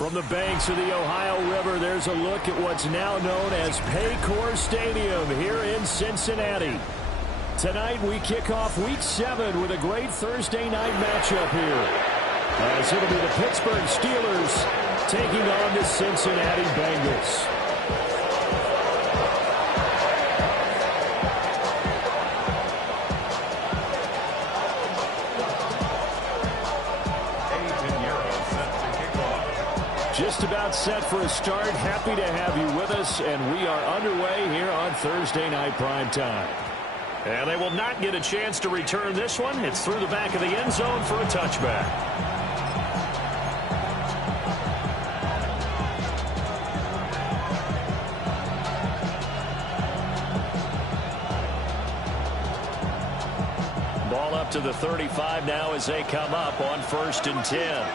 From the banks of the Ohio River, there's a look at what's now known as Paycor Stadium here in Cincinnati. Tonight, we kick off Week 7 with a great Thursday night matchup here, as it'll be the Pittsburgh Steelers taking on the Cincinnati Bengals. Just about set for a start. Happy to have you with us, and we are underway here on Thursday Night Primetime. And they will not get a chance to return this one. It's through the back of the end zone for a touchback. Ball up to the 35 now as they come up on 1st and 10.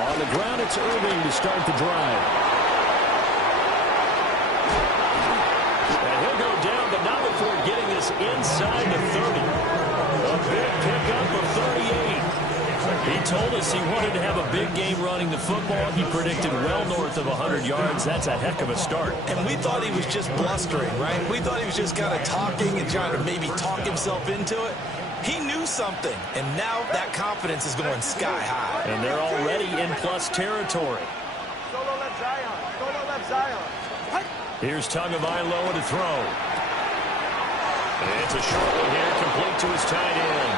On the ground, it's Irving to start the drive. And he'll go down, but not before getting this inside the 30. A big pickup of 38. He told us he wanted to have a big game running the football. He predicted well north of 100 yards. That's a heck of a start. And we thought he was just blustering, right? We thought he was just kind of talking and trying to maybe talk himself into it. He knew something, and now that confidence is going sky high. And they're already in plus territory. Solo left Zion. Solo left Zion. Here's Tagovailoa to throw. It's a short one here, complete to his tight end.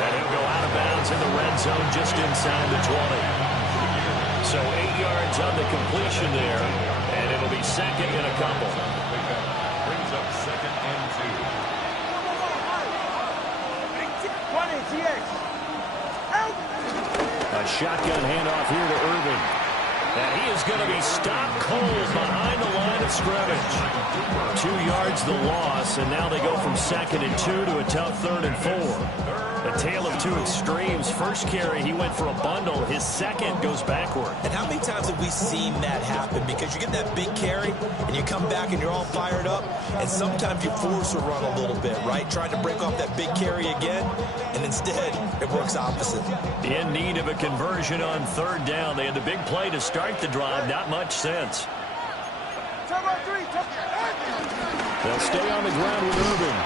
And he'll go out of bounds in the red zone just inside the 20. So 8 yards on the completion there, and it'll be second and a couple. Brings up 2nd and 2. A shotgun handoff here to Irving. And he is going to be stopped cold behind the line of scrimmage. 2 yards the loss, and now they go from 2nd and 2 to a tough 3rd and 4. A tale of two extremes. First carry, he went for a bundle. His second goes backward. And how many times have we seen that happen? Because you get that big carry, and you come back and you're all fired up, and sometimes you force a run a little bit, right? Trying to break off that big carry again, and instead it works opposite. In need of a conversion on 3rd down. They had the big play to start the drive. Not much sense. They'll stay on the ground with Irving.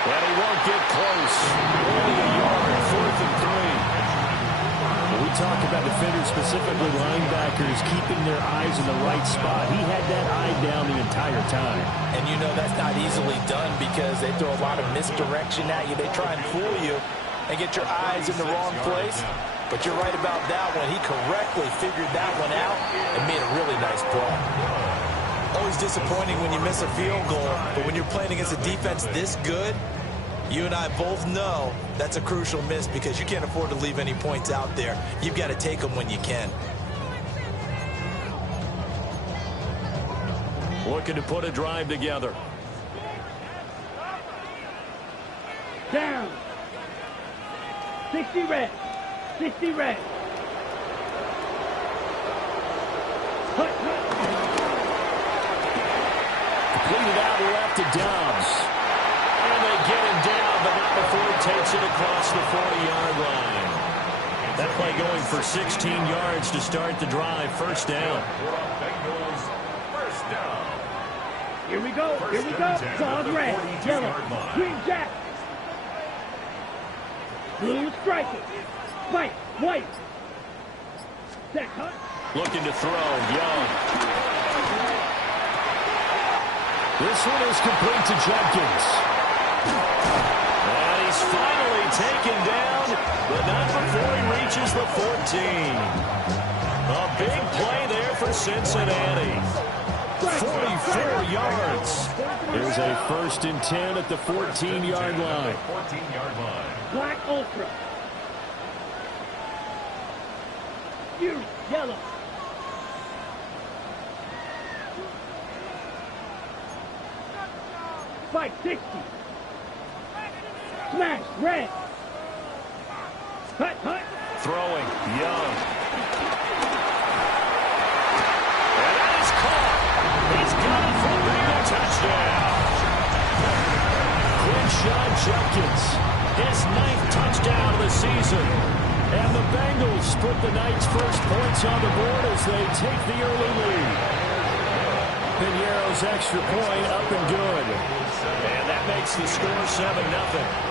And he won't get close. Only a yard, 4th and 3. We talk about defenders, specifically linebackers, keeping their eyes in the right spot. He had that eye down the entire time. And you know that's not easily done because they throw a lot of misdirection at you. They try and fool you and get your eyes in the wrong place. But you're right about that one. He correctly figured that one out and made a really nice play. Always disappointing when you miss a field goal, but when you're playing against a defense this good, you and I both know that's a crucial miss because you can't afford to leave any points out there. You've got to take them when you can. Looking to put a drive together. Down. 60 red. 60 red. Completed out left to Dobbs. And they get him down, but not before he takes it across the 40-yard line. That play going for 16 yards to start the drive. 1st down. Here we go. Here we go. Dog red. Yellow. Green jack. Blue striker. White. White. Set cut. Looking to throw. Young. This one is complete to Jenkins. And he's finally taken down, but not before he reaches the 14. A big play there for Cincinnati. 44 yards. There's a 1st and 10 at the 14-yard line. 14-yard line. Black ultra. Fury. Yellow. Spike 60. Smash red. Hut, hut. Throwing, Young. And that is caught. He's got it for a big touchdown. Quinshon Judkins, his 9th touchdown of the season. And the Bengals put the night's first points on the board as they take the early lead. Piñeiro's extra point up and good. And that makes the score 7-0.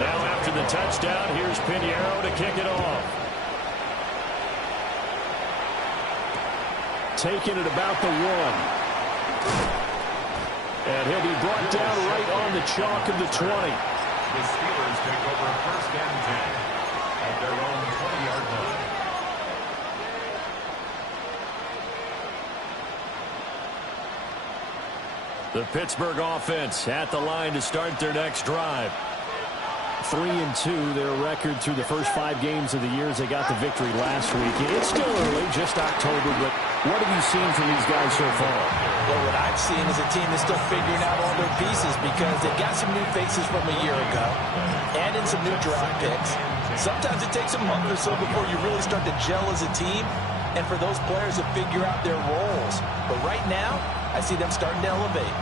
Now after the touchdown, here's Piñeiro to kick it off. Taking it about the 1. And he'll be brought down right on the chalk of the 20. The Steelers take over first and 10 at their own 20-yard line. The Pittsburgh offense at the line to start their next drive. 3-2, their record through the first 5 games of the year as they got the victory last week. It's still early, just October, but what have you seen from these guys so far? Well, what I've seen is a team that's still figuring out all their pieces because they've got some new faces from a year ago and in some new draft picks. Sometimes it takes a month or so before you really start to gel as a team and for those players to figure out their roles. But right now, I see them starting to elevate.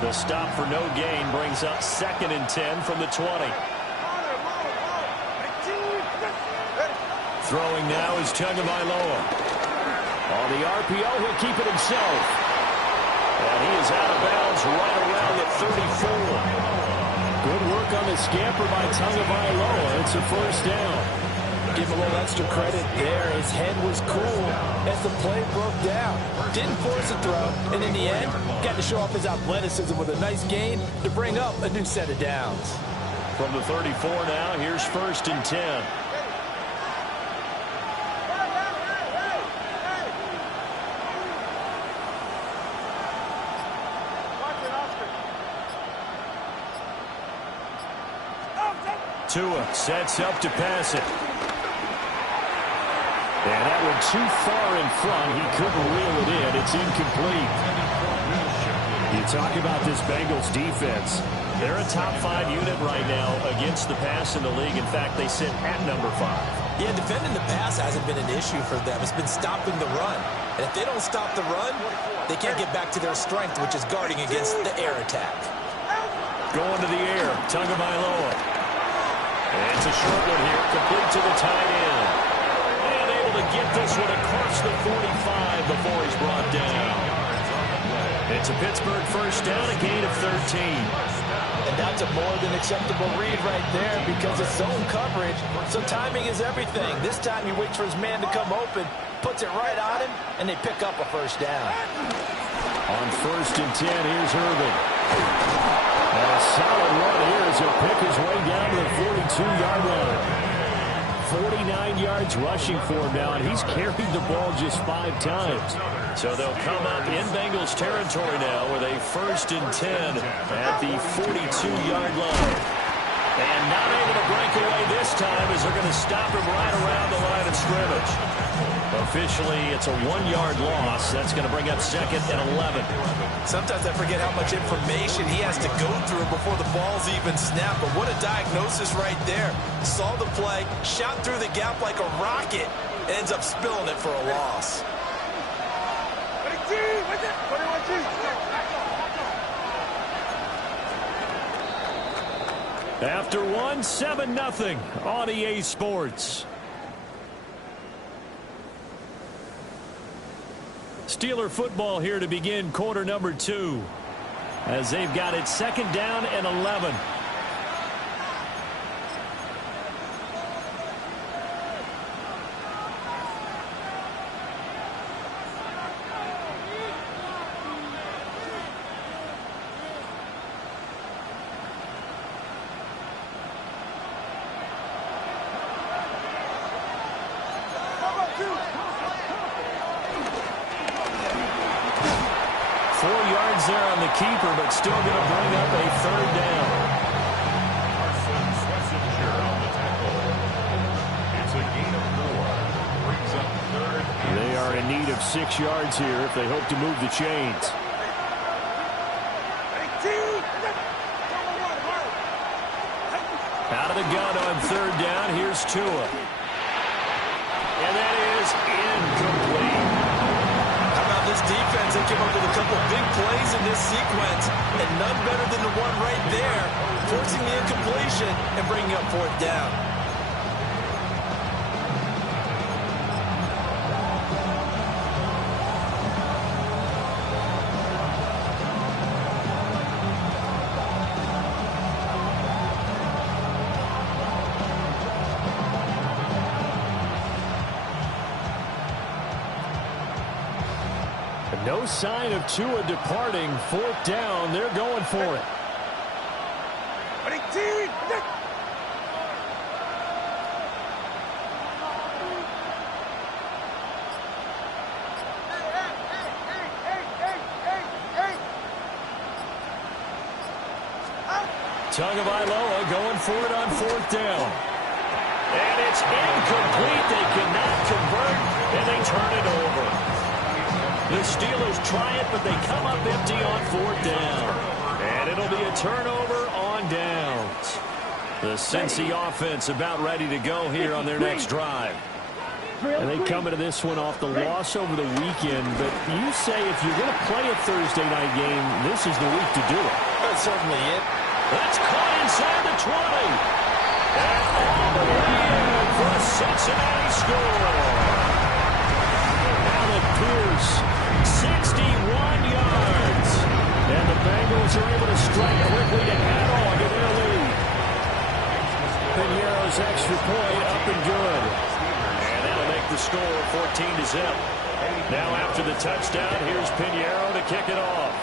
The stop for no gain brings up 2nd and 10 from the 20. Throwing now is Tagovailoa. On the RPO, he'll keep it himself. And he is out of bounds right around the 34. Good work on the scamper by Tagovailoa. It's a first down. Give him a little extra credit there. His head was cool as the play broke down. Didn't force a throw, and in the end, got to show off his athleticism with a nice gain to bring up a new set of downs. From the 34 now, here's 1st and 10. Tua sets up to pass it. And that one too far in front. He couldn't reel it in. It's incomplete. You talk about this Bengals defense. They're a top 5 unit right now against the pass in the league. In fact, they sit at number 5. Yeah, defending the pass hasn't been an issue for them. It's been stopping the run. And if they don't stop the run, they can't get back to their strength, which is guarding against the air attack. Going to the air, Tagovailoa. And it's a short one here, complete to the tight end. And able to get this one across the 45 before he's brought down. It's a Pittsburgh first down, a gain of 13. And that's a more than acceptable read right there because it's zone coverage, so timing is everything. This time he waits for his man to come open, puts it right on him, and they pick up a first down. On 1st and 10, here's Irvin. And a solid run here as he'll pick his way down to the 42-yard line. 49 yards rushing for him now, and he's carried the ball just 5 times. So they'll come up in Bengals territory now with a 1st and 10 at the 42-yard line. And not able to break away this time as they're going to stop him right around the line of scrimmage. Officially, it's a 1-yard loss. That's going to bring up 2nd and 11. Sometimes I forget how much information he has to go through before the ball's even snapped. But what a diagnosis right there. Saw the play, shot through the gap like a rocket, and ends up spilling it for a loss. After 1, 7-0 on EA Sports. Steeler football here to begin quarter number 2 as they've got it 2nd down and 11. There on the keeper, but still going to bring up a 3rd down. Carson Schlesinger on the tackle. It's a gain of 4. Brings up 3rd. They are in need of 6 yards here if they hope to move the chains. Out of the gun on 3rd down. Here's Tua. And that is incomplete. This defense, they came up with a couple of big plays in this sequence, and none better than the one right there, forcing the incompletion and bringing up 4th down. No sign of Tua departing. Fourth down. They're going for it. Tagovailoa going for it on fourth down. And it's incomplete. They cannot convert, and they turn it over. The Steelers try it, but they come up empty on fourth down. And it'll be a turnover on downs. The Cincy offense about ready to go here on their next drive. And they come into this one off the loss over the weekend, but you say if you're going to play a Thursday night game, this is the week to do it. That's certainly it. That's caught inside the 20. And all the way in for a Cincinnati score. Alec Pierce, 61 yards. And the Bengals are able to strike quickly to add on to their lead. Piñeiro's extra point up and good. And that'll make the score 14-0. Now after the touchdown, here's Piñeiro to kick it off.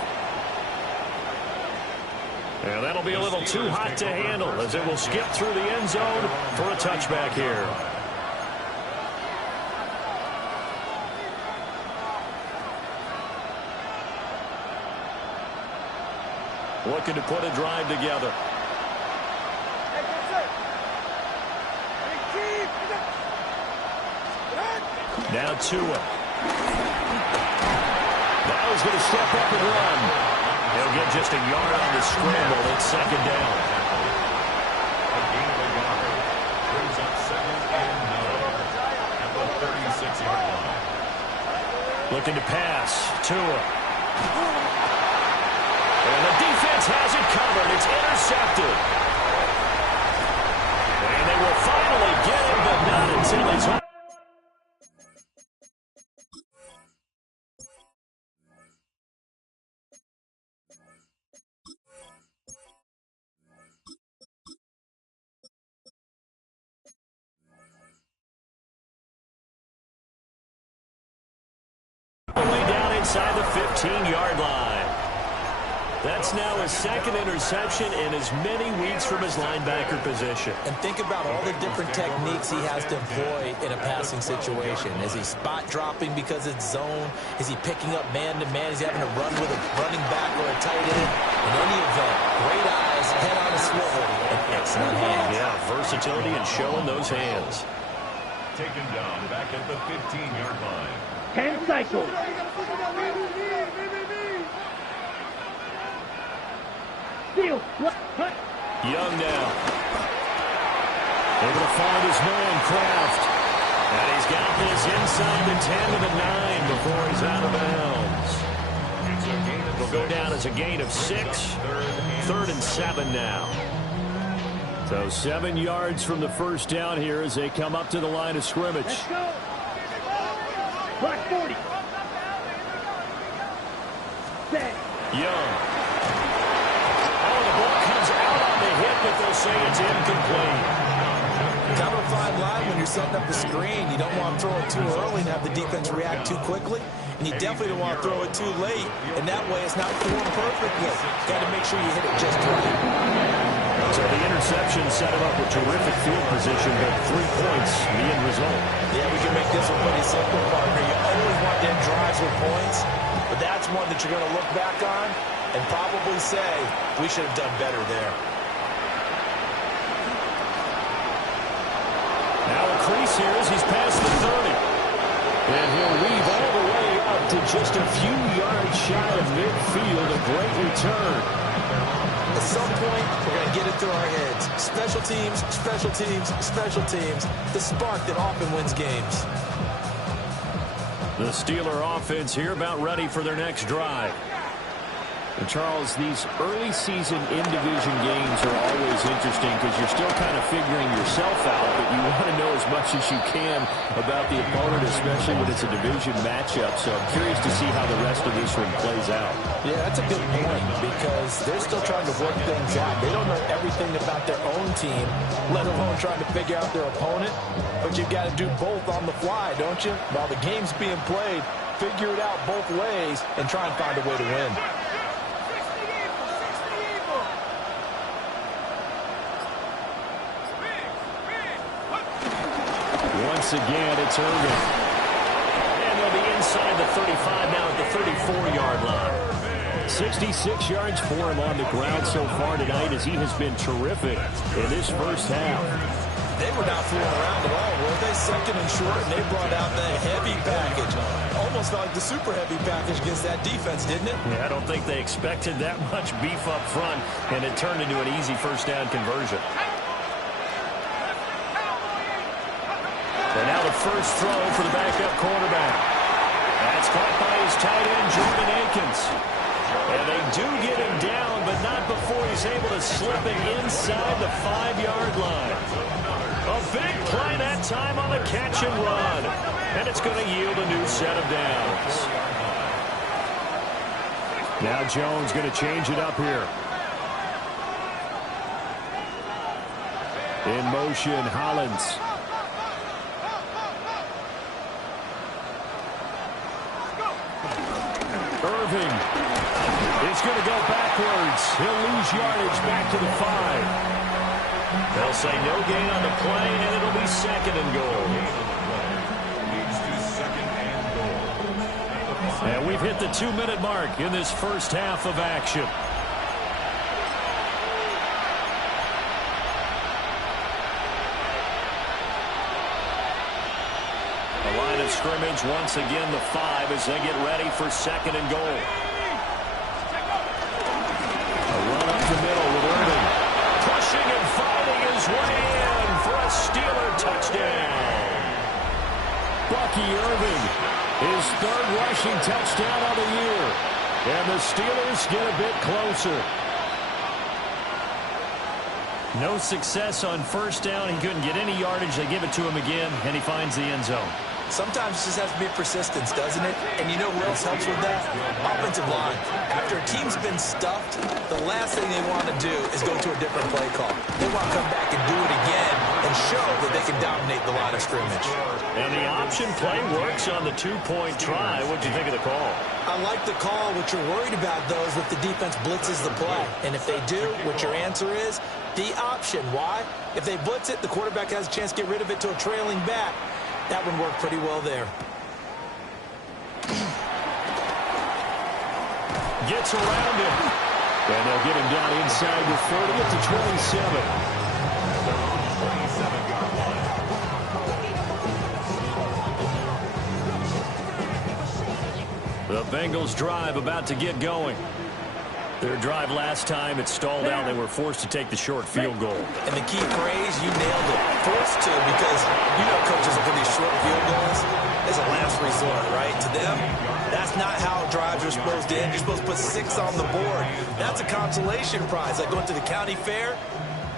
And that'll be a little too hot to handle as it will skip through the end zone for a touchback here. Looking to put a drive together. Now Tua. Now he's going to step up and run. He'll get just a yard on the scramble. It's second down. A gain of a yard. Brings up 2nd and 9 at the 36-yard line. Looking to pass. Tua. And the defense has it covered. It's intercepted. And they will finally get him, but not until it's home. Inside the 15-yard line. That's now his second interception in as many weeks from his linebacker position. And think about all the different techniques he has to employ in a passing situation. Is he spot dropping because it's zone? Is he picking up man-to-man? Is he having to run with a running back or a tight end? In any event, great eyes, head on a swivel, and excellent hands. Yeah, versatility and showing those hands. Taken down back at the 15-yard line. 10 cycles. Steal. Young now. Able to find his man, Kraft. And he's got this inside the 10 to the 9 before he's out of bounds. It'll go down as a gain of 6. 3rd and 7 now. So 7 yards from the first down here as they come up to the line of scrimmage. Let's go. Black 40. Set. Young. Oh, the ball comes out on the hit, but they'll say it's incomplete. Kind of a fine line when you're setting up the screen. You don't want to throw it too early and have the defense react too quickly. And you definitely don't want to throw it too late. And that way it's not formed perfectly. Got to make sure you hit it just right. So the interception set him up with terrific field position, but 3 points, the end result. Yeah, we can make this one pretty simple, partner. You always want them drives with points, but that's one that you're going to look back on and probably say, we should have done better there. Now a crease here as he's past the 30. And he'll weave all the way up to just a few yards shy of midfield. A great return. At some point, we're going to get it through our heads. Special teams, special teams, special teams. The spark that often wins games. The Steeler offense here about ready for their next drive. And Charles, these early season in-division games are always interesting because you're still kind of figuring yourself out, but you want to know as much as you can about the opponent, especially when it's a division matchup. So I'm curious to see how the rest of this one plays out. Yeah, that's a good point because they're still trying to work things out. They don't know everything about their own team, let alone trying to figure out their opponent. But you've got to do both on the fly, don't you? While the game's being played, figure it out both ways and try and find a way to win. Once again, it's Irving. And they'll be inside the 35 now at the 34-yard line. 66 yards for him on the ground so far tonight as he has been terrific in this first half. They were not fooling around at all, were they? Second and short, and they brought out the heavy package. Almost like the super heavy package against that defense, didn't it? Yeah, I don't think they expected that much beef up front, and it turned into an easy first down conversion. And now the first throw for the backup quarterback. That's caught by his tight end, Jordan Akins. And they do get him down, but not before he's able to slip it inside the 5-yard line. A big play that time on the catch and run. And it's going to yield a new set of downs. Now Jones going to change it up here. In motion, Hollins. Irving is going to go backwards. He'll lose yardage back to the 5. They'll say no gain on the play, and it'll be second and goal. And we've hit the 2-minute mark in this first half of action. The line of scrimmage once again the 5 as they get ready for second and goal. A run up the middle with Irving. Pushing and fighting his way in for a Steeler touchdown. Bucky Irving, his third rushing touchdown of the year. And the Steelers get a bit closer. No success on first down. He couldn't get any yardage. They give it to him again, and he finds the end zone. Sometimes it just has to be persistence, doesn't it? And you know who else helps with that? Offensive line. After a team's been stuffed, the last thing they want to do is go to a different play call. They want to come back and do it again and show that they can dominate the line of scrimmage. And the option play works on the 2-point try. What'd you think of the call? I like the call. What you're worried about, though, is if the defense blitzes the play. And if they do, what your answer is, the option. Why? If they blitz it, the quarterback has a chance to get rid of it to a trailing back. That one worked pretty well there. Gets around him. And they'll get him down inside the 30 at the 27. The Bengals drive about to get going. Their drive last time, it stalled out. They were forced to take the short field goal. And the key phrase, you nailed it. Forced to, because you know coaches look at these short field goals as a last resort, right? To them, that's not how drives are supposed to end. You're supposed to put 6 on the board. That's a consolation prize. Like going to the county fair,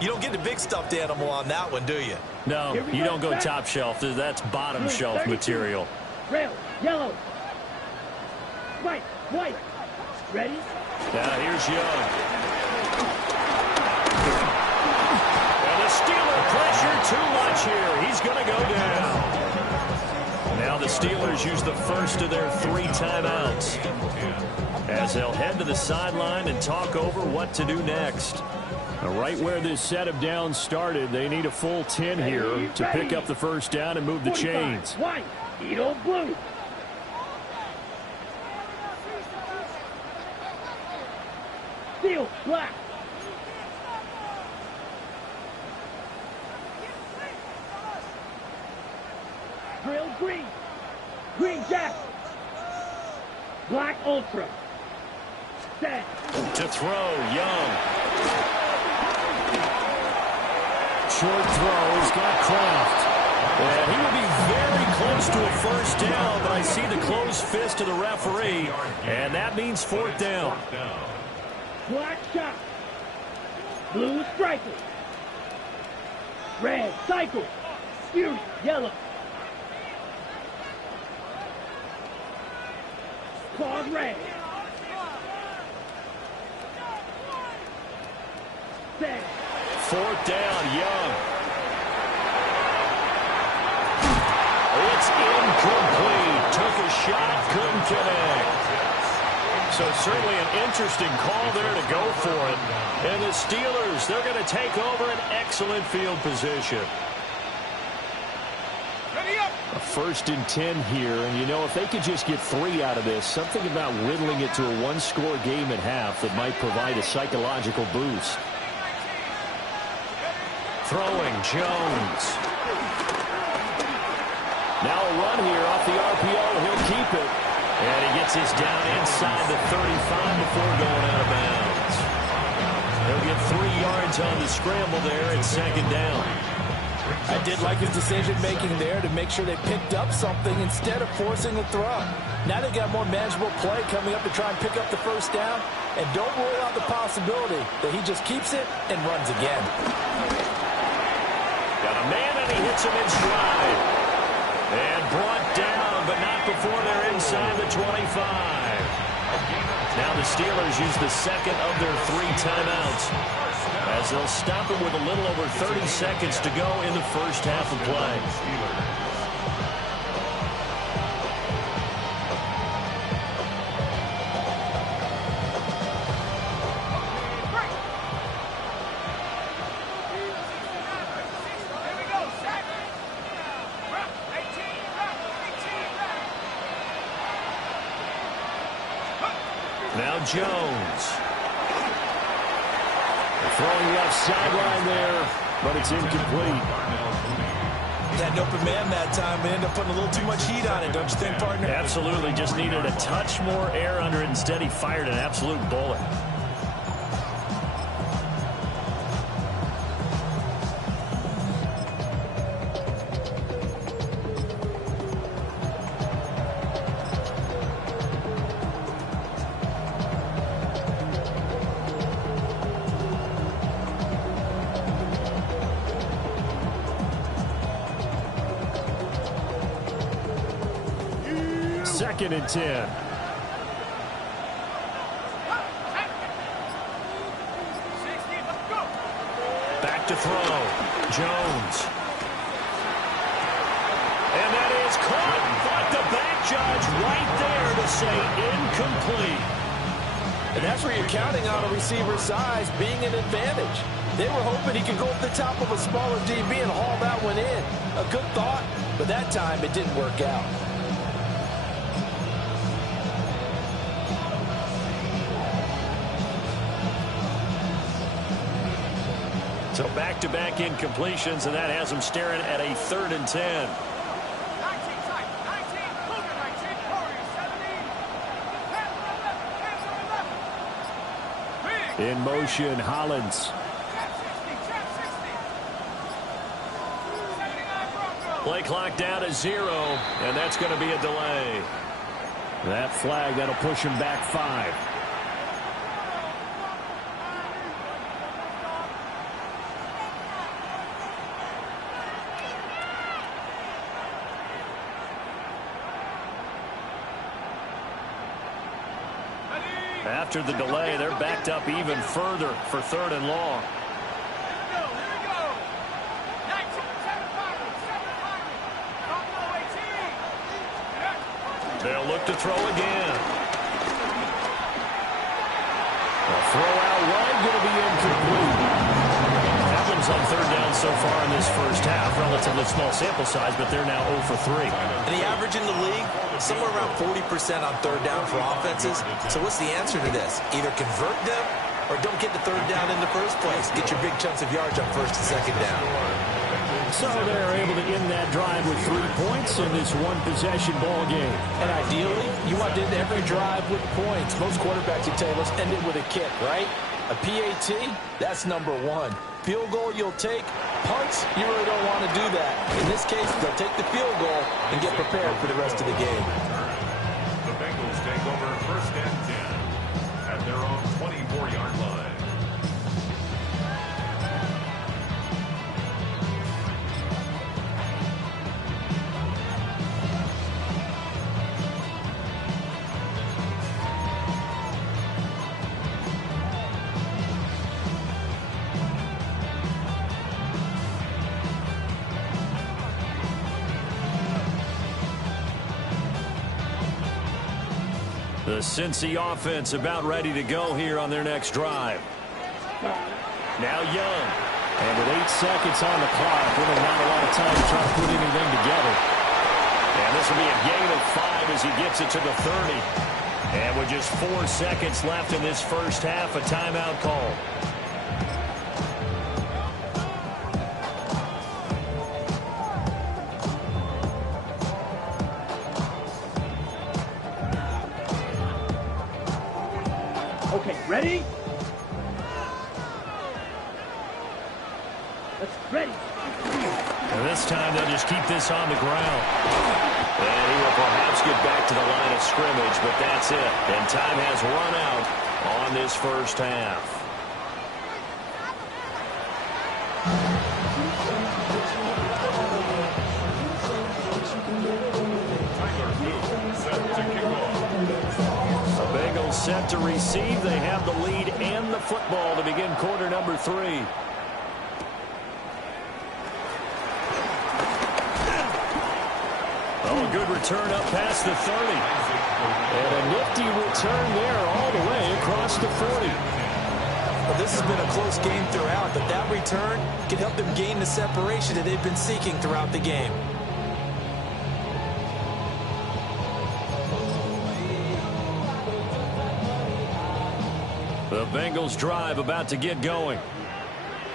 you don't get the big stuffed animal on that one, do you? No, you don't go top shelf. That's bottom shelf material. Red, yellow. White, white. Ready? Now here's Young. And the Steeler pressure too much here. He's going to go down. Now the Steelers use the first of their 3 timeouts as they'll head to the sideline and talk over what to do next. Right where this set of downs started, they need a full 10 here to pick up the first down and move the chains. White, Edo blue. Steel, black. Drill, green. Green jack. Black ultra. Set. To throw, Young. Short throw, he's got Kraft. And he would be very close to a first down, but I see the closed fist of the referee, and that means 4th down. Black shot. Blue striker. Red cycle. Fury yellow. Claws red. Set. 4th down, Young. It's incomplete. Took a shot couldn't connect. So certainly an interesting call there to go for it. And the Steelers, they're going to take over an excellent field position. A 1st and 10 here, and you know, if they could just get 3 out of this, something about whittling it to a one-score game at half that might provide a psychological boost. Throwing Jones. Now a run here off the RPO. He'll keep it. And he gets this down inside the 35 before going out of bounds. He'll get 3 yards on the scramble there at 2nd down. I did like his decision-making there to make sure they picked up something instead of forcing the throw. Now they got more manageable play coming up to try and pick up the 1st down. And don't rule out the possibility that he just keeps it and runs again. Got a man and he hits him in stride. And brought down, but not before they're inside the 25. Now the Steelers use the 2nd of their 3 timeouts, as they'll stop it with a little over 30 seconds to go in the 1st half of play. Now Jones. Throwing left sideline there, but it's incomplete. Had an open man that time, but ended up putting a little too much heat on it, don't you think, partner? Absolutely, just needed a touch more air under it. Instead, he fired an absolute bullet. Second and 10. Back to throw. Jones. And that is caught. But the back judge right there to say incomplete. And that's where you're counting on a receiver's size being an advantage. They were hoping he could go up the top of a smaller DB and haul that one in. A good thought, but that time it didn't work out. So back-to-back incompletions, and that has them staring at a 3rd and 10. In motion, Hollins. Play clock down to 0, and that's going to be a delay. That flag, that'll push him back 5. After the delay, they're backed up even further for 3rd and long. They'll look to throw again. A throw out wide, going to be incomplete. Adams on 3rd down so far in this 1st half. Relatively small sample size, but they're now 0 for 3. And the average in the league, somewhere around 40% on 3rd down for offenses. So what's the answer to this? Either convert them or don't get the 3rd down in the first place. Get your big chunks of yards on 1st and 2nd down. So they're able to end that drive with 3 points in this one-possession ball game. And ideally, you want to end every drive with points. Most quarterbacks, you tell us, end it with a kick, right? A PAT, that's number 1. Field goal you'll take. Punts, you really don't want to do that. In this case, they'll take the field goal and get prepared for the rest of the game. The Bengals take over 1st and 10 at their own 24-yard line. The Cincy offense about ready to go here on their next drive. Now Young. And with 8 seconds on the clock, really not a lot of time to try to put anything together. And this will be a gain of 5 as he gets it to the 30. And with just 4 seconds left in this first half, a timeout call. Okay, ready? Let's ready. And this time they'll just keep this on the ground. And he will perhaps get back to the line of scrimmage, but that's it. And time has run out on this first half. The Bengals set to receive. They have the lead and the football to begin quarter number 3. Oh, a good return up past the 30. And a nifty return there all the way across the 40. Well, this has been a close game throughout, but that return can help them gain the separation that they've been seeking throughout the game. The Bengals drive about to get going.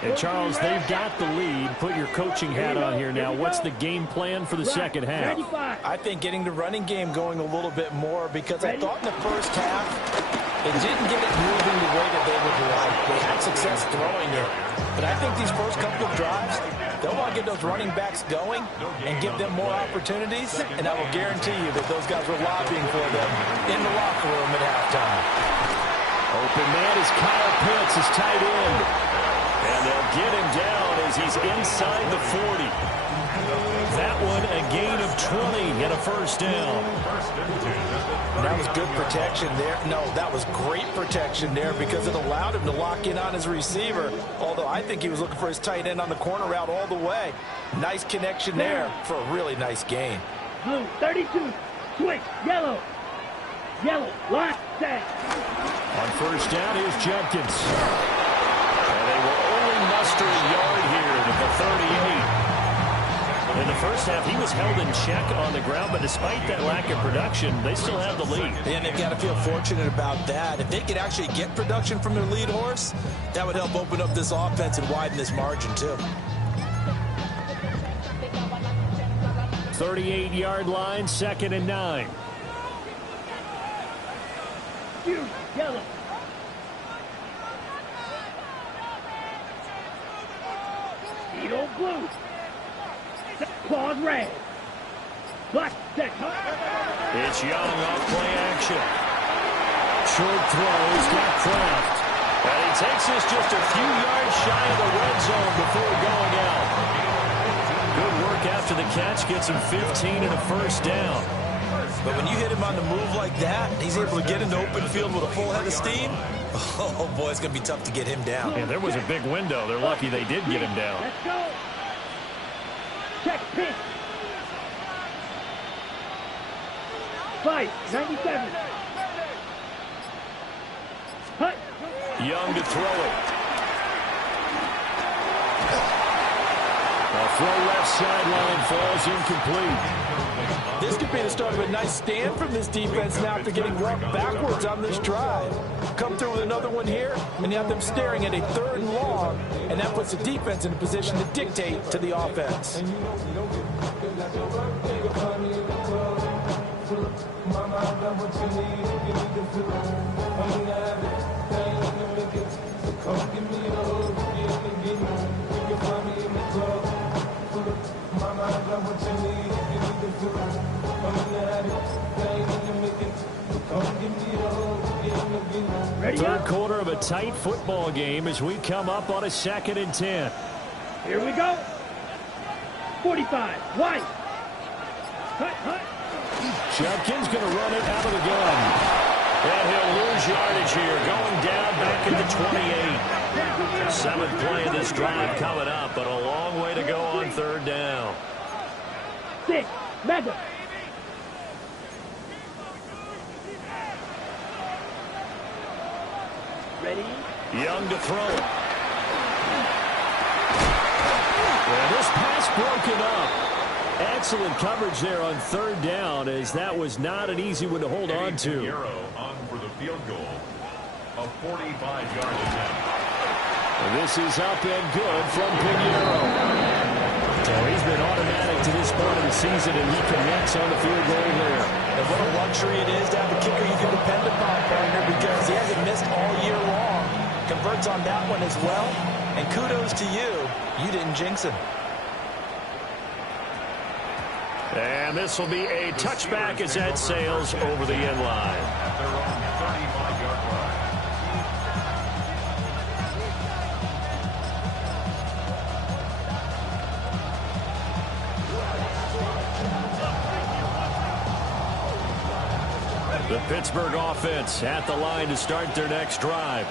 And, Charles, they've got the lead. Put your coaching hat on here now. What's the game plan for the second half? I think getting the running game going a little bit more, because I thought in the first half it didn't get it moving the way that they would like. They had success throwing it. But I think these first couple of drives, they'll want to get those running backs going and give them more opportunities. And I will guarantee you that those guys were lobbying for them in the locker room at halftime. Open man is Kyle Pitts, his tight end. And they'll get him down as he's inside the 40. That one a gain of 20 and a first down. That was good protection there. No, that was great protection there because it allowed him to lock in on his receiver. Although I think he was looking for his tight end on the corner route all the way. Nice connection there for a really nice gain. Blue, 32. Switch. Yellow. Yellow. Line. Set. On first down, here's Judkins. And they will only muster a yard here to the 38. In the first half, he was held in check on the ground, but despite that lack of production, they still have the lead. And they've got to feel fortunate about that. If they could actually get production from their lead horse, that would help open up this offense and widen this margin, too. 38-yard line, 2nd and 9. Yellow. Eagle blue. Claws red. Black set. It's Young off play action. Short throws, got Kraft. And he takes this just a few yards shy of the red zone before going out. Good work after the catch, gets him 15 and a first down. But when you hit him on the move like that, he's able to get into open field with a full head of steam. Oh, boy, it's going to be tough to get him down. Yeah, there was a big window. They're lucky they did get him down. Let's go. Check pitch. 5-97. Hut. Young to throw it. A throw left sideline falls incomplete. This could be the start of a nice stand from this defense now after getting walked backwards on this drive. Come through with another one here, and you have them staring at a 3rd and long, and that puts the defense in a position to dictate to the offense. Third quarter of a tight football game as we come up on a 2nd and 10. Here we go. 45. White. Hut. Judkins going to run it out of the gun. And he'll lose yardage here, going down back at the 28. 7th play of this drive coming up, but a long way to go on 3rd down. 6. Mega. Young to throw it. And this pass broken up. Excellent coverage there on third down, as that was not an easy one to hold on to. Pinheiro on for the field goal. A 45-yard attempt. And this is up and good from Pinheiro. So he's been automatic to this point of the season, and he connects on the field goal there. And what a luxury it is to have a kicker you can depend upon, partner, because he hasn't missed all year long. Converts on that one as well. And kudos to you. You didn't jinx him. And this will be a touchback as that sails over the end line. At their own 35-yard line. The Pittsburgh offense at the line to start their next drive.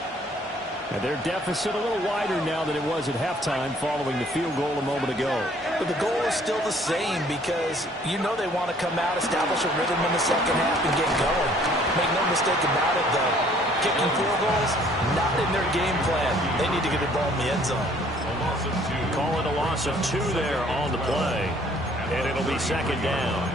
And their deficit a little wider now than it was at halftime following the field goal a moment ago. But the goal is still the same, because you know they want to come out, establish a rhythm in the second half, and get going. Make no mistake about it, though. Kicking field goals, not in their game plan. They need to get the ball in the end zone. Call it a loss of 2 there on the play. And it'll be second down.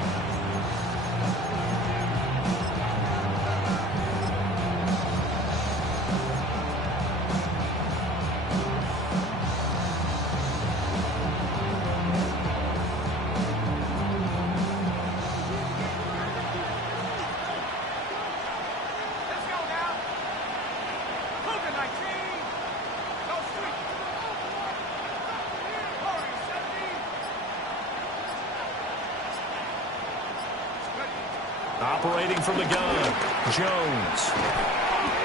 Operating from the gun, Jones.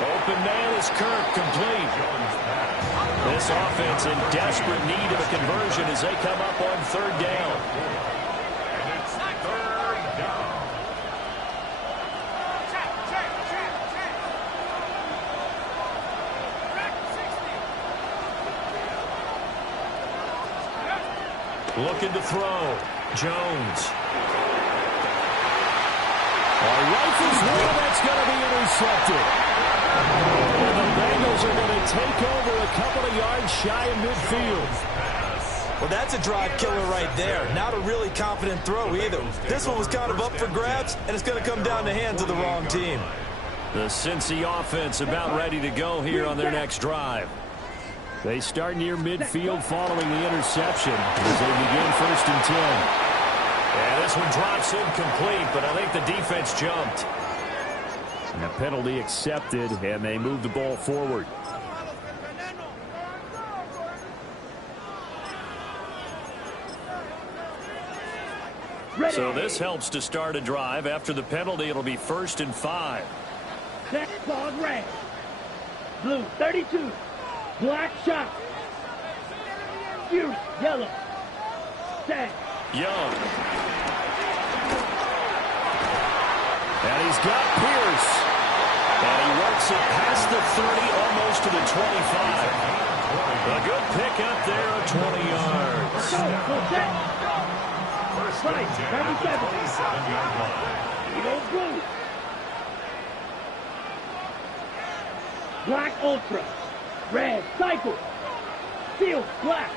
Open man is Kirk, complete. This offense in desperate need of a conversion as they come up on third down. And it's third down. Looking to throw, Jones. Rifles one, that's going to be intercepted. And the Bengals are going to take over a couple of yards shy of midfield. Well, that's a drive killer right there. Not a really confident throw either. This one was kind of up for grabs, and it's going to come down the hands of the wrong team. The Cincy offense about ready to go here on their next drive. They start near midfield following the interception as they begin 1st and 10. Yeah, this one drops incomplete, but I think the defense jumped. And a penalty accepted, and they move the ball forward. So this helps to start a drive. After the penalty, it'll be 1st and 5. Set called red. Blue 32. Black shot. Fuse yellow. Set. Young. And he's got Pierce. And he works it past the 30, almost to the 25. A good pickup there of 20 yards. Right, 37. He goes blue. Black ultra. Red cycle. Steel black.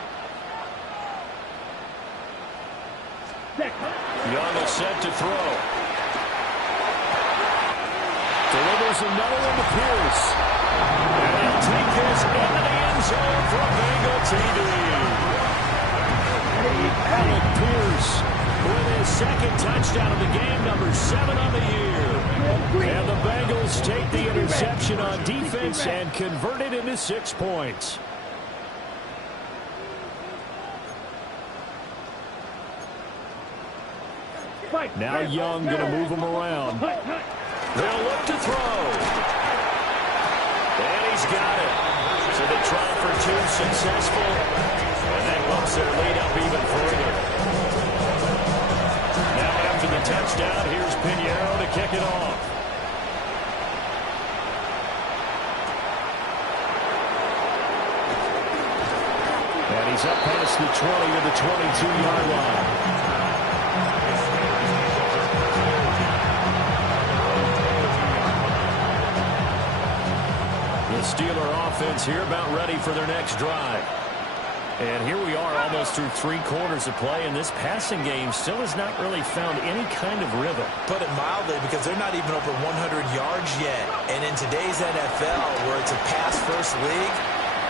Young is set to throw. Delivers another one to Pierce. And he'll take this into the end zone for a Bengal TD. Alec Pierce with his second touchdown of the game, number 7 on the year. And the Bengals take the interception on defense and convert it into 6 points. Now Young going to move him around. They'll look to throw. And he's got it. So they try for 2, successful. And that bumps their lead up even further. Now after the touchdown, here's Pinheiro to kick it off. And he's up past the 20 to the 22-yard line. Steeler offense here, about ready for their next drive. And here we are almost through 3 quarters of play, and this passing game still has not really found any kind of rhythm. Put it mildly, because they're not even over 100 yards yet. And in today's NFL, where it's a pass-first league,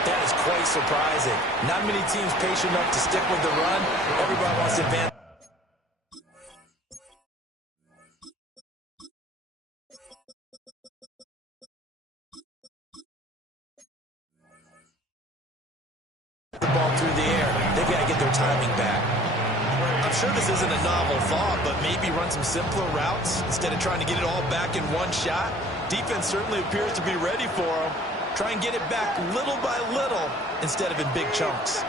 that is quite surprising. Not many teams patient enough to stick with the run. Everybody wants to advance. The ball through the air. They've got to get their timing back. I'm sure this isn't a novel thought, but maybe run some simpler routes instead of trying to get it all back in one shot. Defense certainly appears to be ready for them. Try and get it back little by little instead of in big chunks.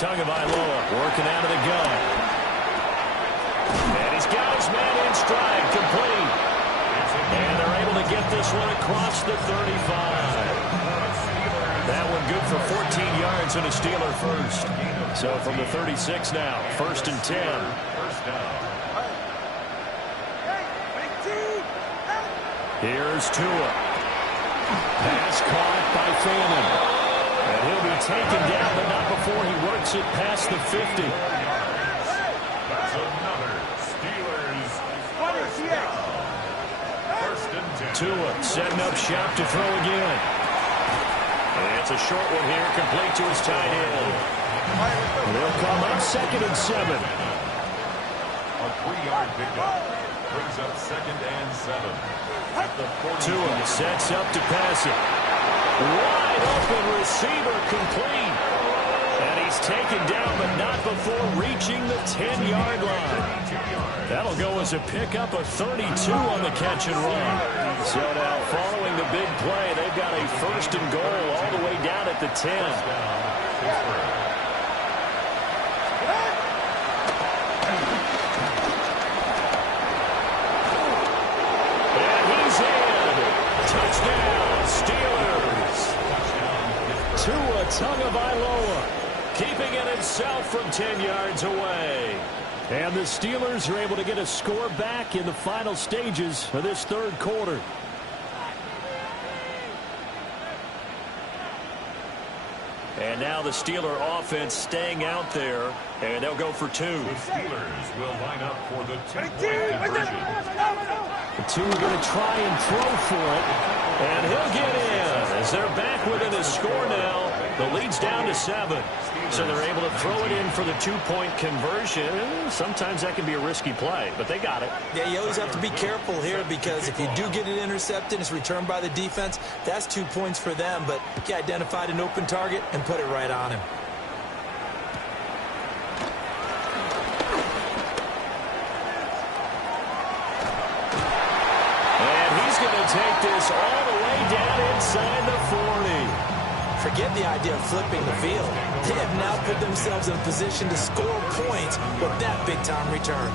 Tagovailoa working out of the gun. And he's got his man in stride, complete. And they're able to get this one across the 35. That one good for 14 yards and a Steeler first. So from the 36 now, 1st and 10. Here's Tua. Pass caught by Fannin. And he'll be taken down, but not before he works it past the 50. That's another Steelers first down. 1st and 10. Tua setting up shop to throw again. And it's a short one here, complete to his tight end. They'll come up 2nd and 7. A 3-yard pickup brings up 2nd and 7. At the 40. Tua sets up to pass it. Wide open receiver, complete. And he's taken down, but not before reaching the 10-yard line. That'll go as a pickup of 32 on the catch and run. So now following the big play, they've got a 1st and goal all the way down at the 10. And he's in. Touchdown, Steelers. Tua Tagovailoa keeping it himself from 10 yards away. And the Steelers are able to get a score back in the final stages of this 3rd quarter. And now the Steeler offense staying out there, and they'll go for 2. The Steelers will line up for the 2-point conversion. The 2 are going to try and throw for it, and he'll get in as they're back within a score now. The lead's down to 7. So they're able to throw it in for the 2-point conversion. Sometimes that can be a risky play, but they got it. Yeah, you always have to be careful here, because if you do get it intercepted, it's returned by the defense. That's 2 points for them, but he identified an open target and put it right on him. And he's going to take this all the way down inside the 40. Forget the idea of flipping the field. They have now put themselves in a position to score points with that big-time return.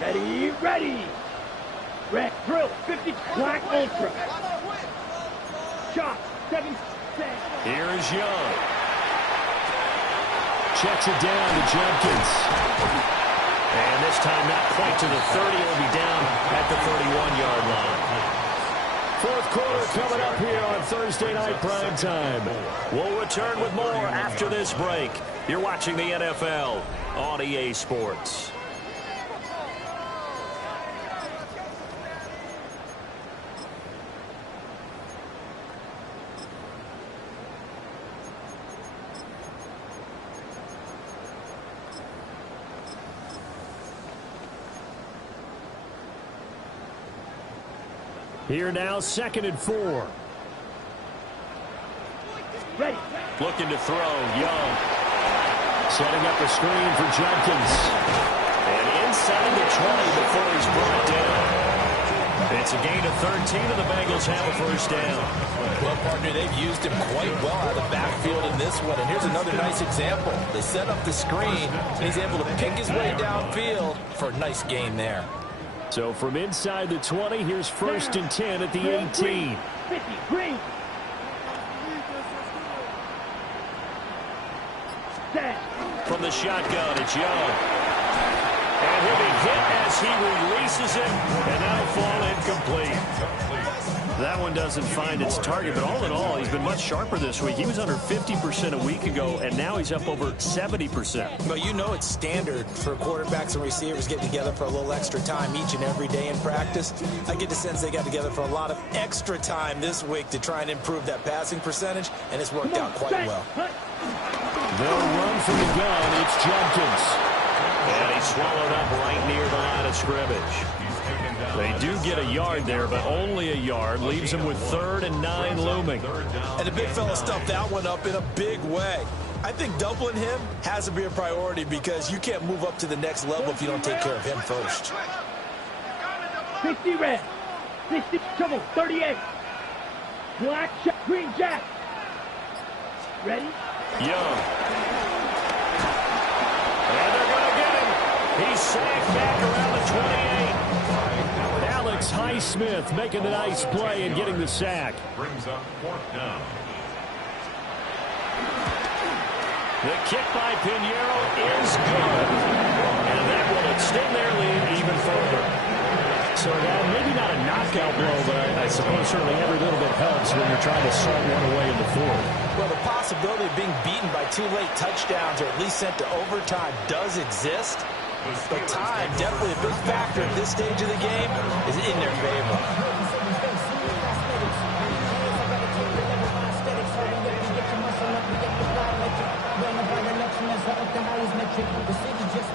Ready, ready. Red Drill 50 Black Ultra. Shot 7 set. Here is Young. Checks it down to Jenkins. And this time not quite to the 30. It'll be down at the 31-yard line. 4th quarter coming up here on Thursday Night Prime Time. We'll return with more after this break. You're watching the NFL on EA Sports. Here now, 2nd and 4. Ready. Looking to throw, Young. Setting up a screen for Jenkins. And inside the 20 before he's brought down. It's a gain of 13, and the Bengals have a 1st down. Well, partner, they've used him quite well out of the backfield in this one. And here's another nice example. They set up the screen, and he's able to pick his way downfield for a nice gain there. So from inside the 20, here's 1st and 10 at the 18. 50 green. Set. from the shotgun. It's Young. And he'll be hit as he releases it, and that'll fall incomplete. That one doesn't find its target, but all in all, he's been much sharper this week. He was under 50% a week ago, and now he's up over 70%. Well, you know it's standard for quarterbacks and receivers getting together for a little extra time each and every day in practice. I get the sense they got together for a lot of extra time this week to try and improve that passing percentage, and it's worked out quite well. They'll run from the gun. It's Jenkins. And he swallowed up right near the line of scrimmage. They do get a yard there, but only a yard. Leaves them with 3rd and 9 looming. And the big fella stuffed that one up in a big way. I think doubling him has to be a priority because you can't move up to the next level if you don't take care of him first. 60 red. 60 trouble. 38. Black green jack. Ready? Young. And they're going to get him. He's sacked back around the 28. Alex Highsmith making a nice play and getting the sack. Brings up 4th down. The kick by Pinheiro is good. And that will extend their lead even further. So that maybe not a knockout blow, but I suppose certainly every little bit helps when you're trying to salt one away in the 4th. Well, the possibility of being beaten by 2 late touchdowns or at least sent to overtime does exist. But time, definitely a big factor at this stage of the game, is in their favor.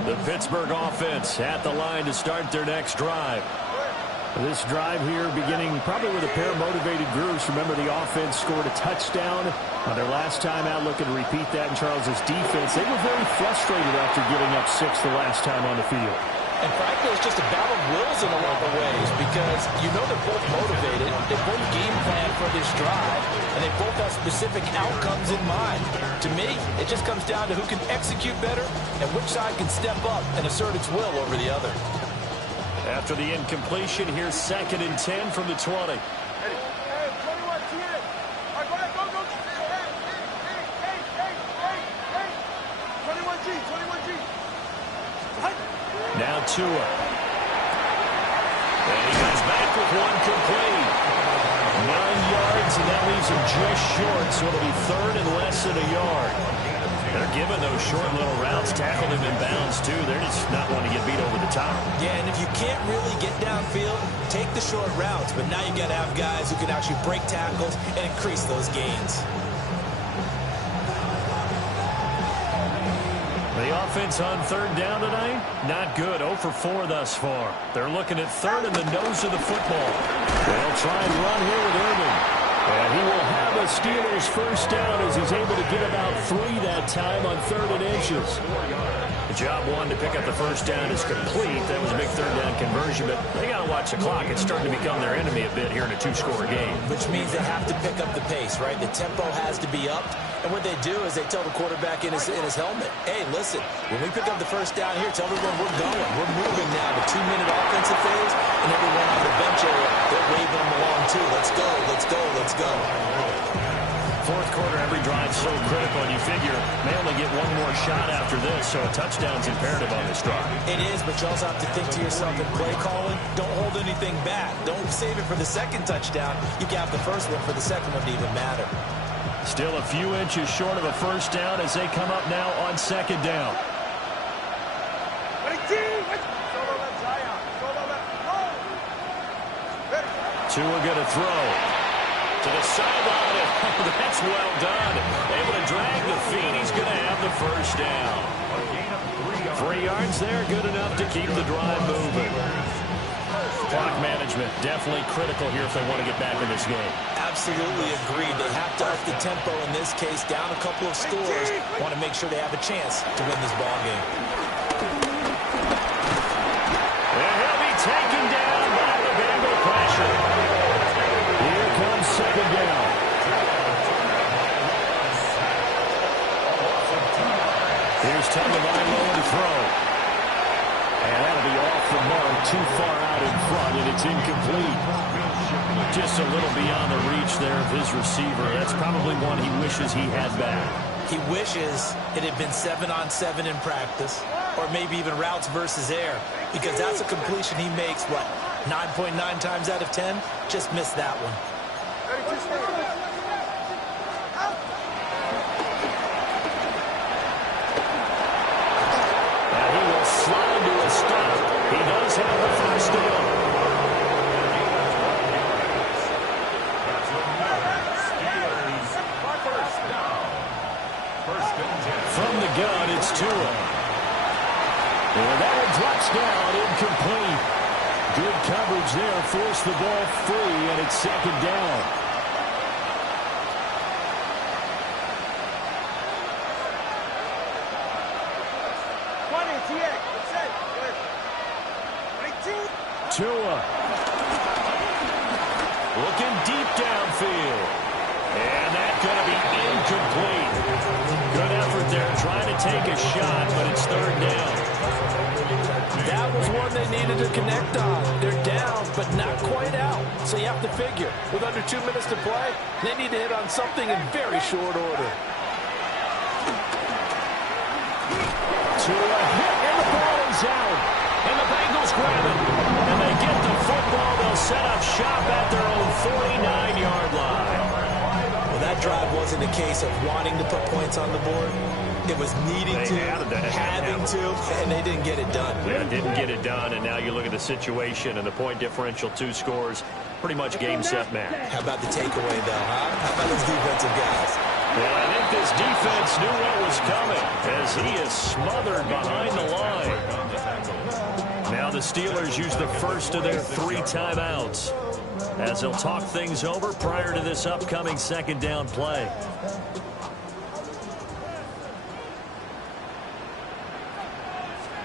The Pittsburgh offense at the line to start their next drive. This drive here beginning probably with a pair of motivated groups. Remember, the offense scored a touchdown on their last time out. Looking to repeat that in Charles's defense. They were very frustrated after giving up 6 the last time on the field. And frankly, it's just a battle of wills in a lot of ways because you know they're both motivated. They both game plan for this drive, and they both have specific outcomes in mind. To me, it just comes down to who can execute better and which side can step up and assert its will over the other. After the incompletion, here's 2nd and 10 from the 20. Hey, 21, see it. All right, go ahead, go. Hey. 21G, 21G. Now Tua. And he comes back with one complete. 9 yards, and that leaves him just short, so it'll be 3rd and less than a yard. They're giving those short little routes, tackled him in bounds, too. They're just not wanting to get beat over the top. Yeah, and if you can't really get downfield, take the short routes. But now you got to have guys who can actually break tackles and increase those gains. The offense on 3rd down tonight, not good. 0 for 4 thus far. They're looking at 3rd in the nose of the football. They'll try and run here with Irvin. And he will have a Steelers first down as he's able to get about 3 that time on 3rd and inches. The job one to pick up the first down is complete. That was a big 3rd down conversion, but they got to watch the clock. It's starting to become their enemy a bit here in a 2-score game. Which means they have to pick up the pace, right? The tempo has to be upped. And what they do is they tell the quarterback in his helmet, hey, listen, when we pick up the first down here, tell everyone we're going. We're moving now. The 2-minute offensive phase, and everyone on the bench area, they're waving them along too. Let's go, let's go, let's go. 4th quarter, every drive so critical, and you figure may only get one more shot after this, so a touchdown's imperative on this drive. It is, but you also have to think to yourself in play calling, don't hold anything back. Don't save it for the 2nd touchdown. You can have the first one for the 2nd one to even matter. Still a few inches short of a first down as they come up now on 2nd down. Solo left Zion. Solo left. Tua going to throw to the sideline. That's well done. Able to drag the feet. He's going to have the first down. 3 yards there, good enough to keep the drive moving. Clock management definitely critical here if they want to get back in this game. Absolutely agreed. They have to up the tempo in this case, down a couple of scores. Want to make sure they have a chance to win this ball game. And he'll be taken down by the Bengal pressure. Here comes 2nd down. Here's Tagovailoa to throw. And that'll be off the mark, too far out in front, and it's incomplete. Just a little beyond the reach there of his receiver. That's probably one he wishes he had back. He wishes it had been 7-on-7 in practice, or maybe even routes versus air, because that's a completion he makes, what, 9.9 times out of 10? Just missed that one. And he will slide to a stop. He does have the first down. From the gun, it's Tua. And that one drops down, incomplete. Good coverage there, forced the ball free, and it's second down. Tua. Looking deep downfield. And that's going to be incomplete. Good effort there, trying to take a shot, but it's third down. That was one they needed to connect on. They're down, but not quite out. So you have to figure, with under 2 minutes to play, they need to hit on something in very short order. Tua hit, and the ball is out. And the Bengals grab it. And they get the football. They'll set up shop at their own 49-yard line. Well, that drive wasn't a case of wanting to put points on the board. It was needing to, having to, and they didn't get it done. Yeah, didn't get it done, and now you look at the situation and the point differential, 2 scores, pretty much game, set, match. How about the takeaway, though, huh? How about those defensive guys? Well, I think this defense knew what was coming as he is smothered behind the line. Now the Steelers use the first of their 3 timeouts as they'll talk things over prior to this upcoming second down play.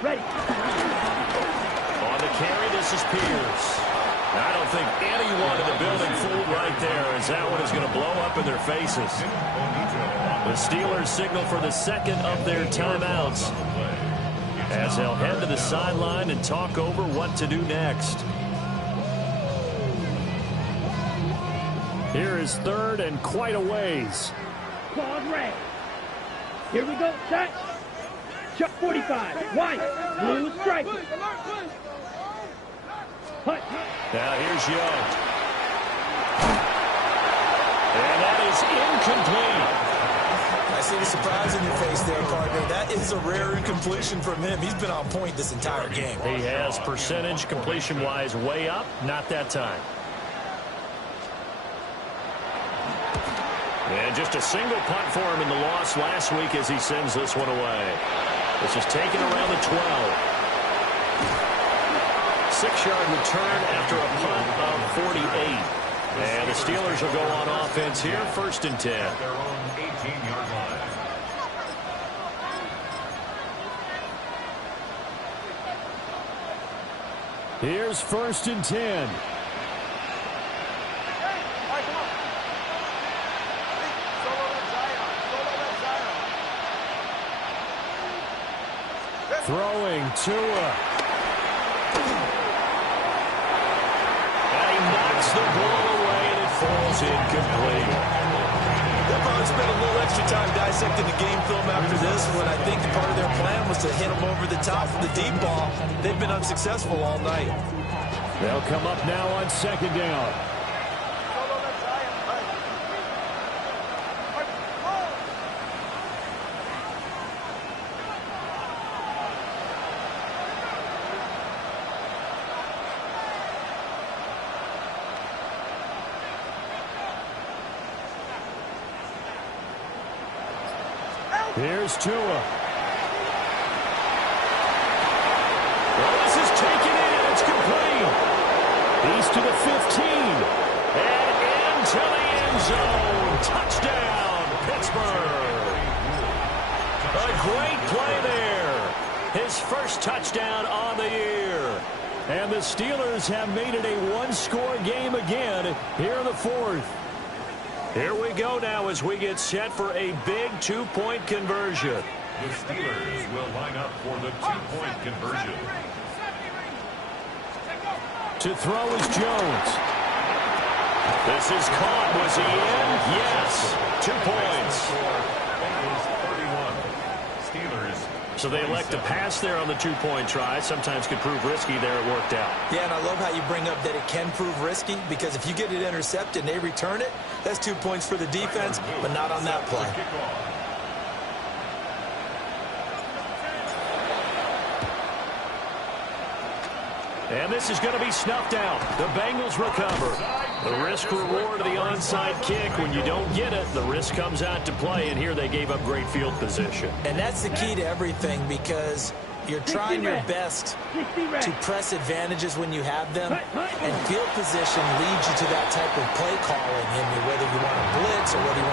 Ready. On the carry, this is Pierce. I don't think anyone in the building fooled right there, as that one is going to blow up in their faces. The Steelers signal for the second of their timeouts as they'll head to the sideline and talk over what to do next. Here is third and quite a ways. Claws red. Here we go. Set. Chuck 45. White. Blue stripe. Hut. Now here's Young. And that is incomplete. I see the surprise in your face there, partner. That is a rare incompletion from him. He's been on point this entire game. He has percentage completion-wise way up. Not that time. And just a single punt for him in the loss last week as he sends this one away. This is taken around the 12. 6-yard return after a punt of 48. And the Steelers will go on offense here, first and 10. Their own 18-yard line. Here's first and 10. Throwing Tua. And he knocks the ball away, and it falls incomplete. They'll probably spend a little extra time dissecting the game film after this one. I think part of their plan was to hit them over the top with the deep ball. They've been unsuccessful all night. They'll come up now on second down. Here's Tua. Well, this is taken in. It's complete. He's to the 15. And into the end zone. Touchdown, Pittsburgh. A great play there. His first touchdown on the year. And the Steelers have made it a one-score game again here in the fourth. Here we go now as we get set for a big two-point conversion. The Steelers will line up for the two-point conversion. To throw is Jones. This is caught. Was he in? Yes. 2 points. Bengals 31. Steelers. So they elect to pass there on the two-point try. Sometimes could prove risky there. It worked out. Yeah, and I love how you bring up that it can prove risky, because if you get it intercepted and they return it, that's 2 points for the defense, but not on that play. And this is going to be snuffed out. The Bengals recover. The risk-reward of the onside kick. When you don't get it, the risk comes out to play, and here they gave up great field position. And that's the key to everything, because you're trying your best to press advantages when you have them, and field position leads you to that type of play calling, whether you want to blitz or whether you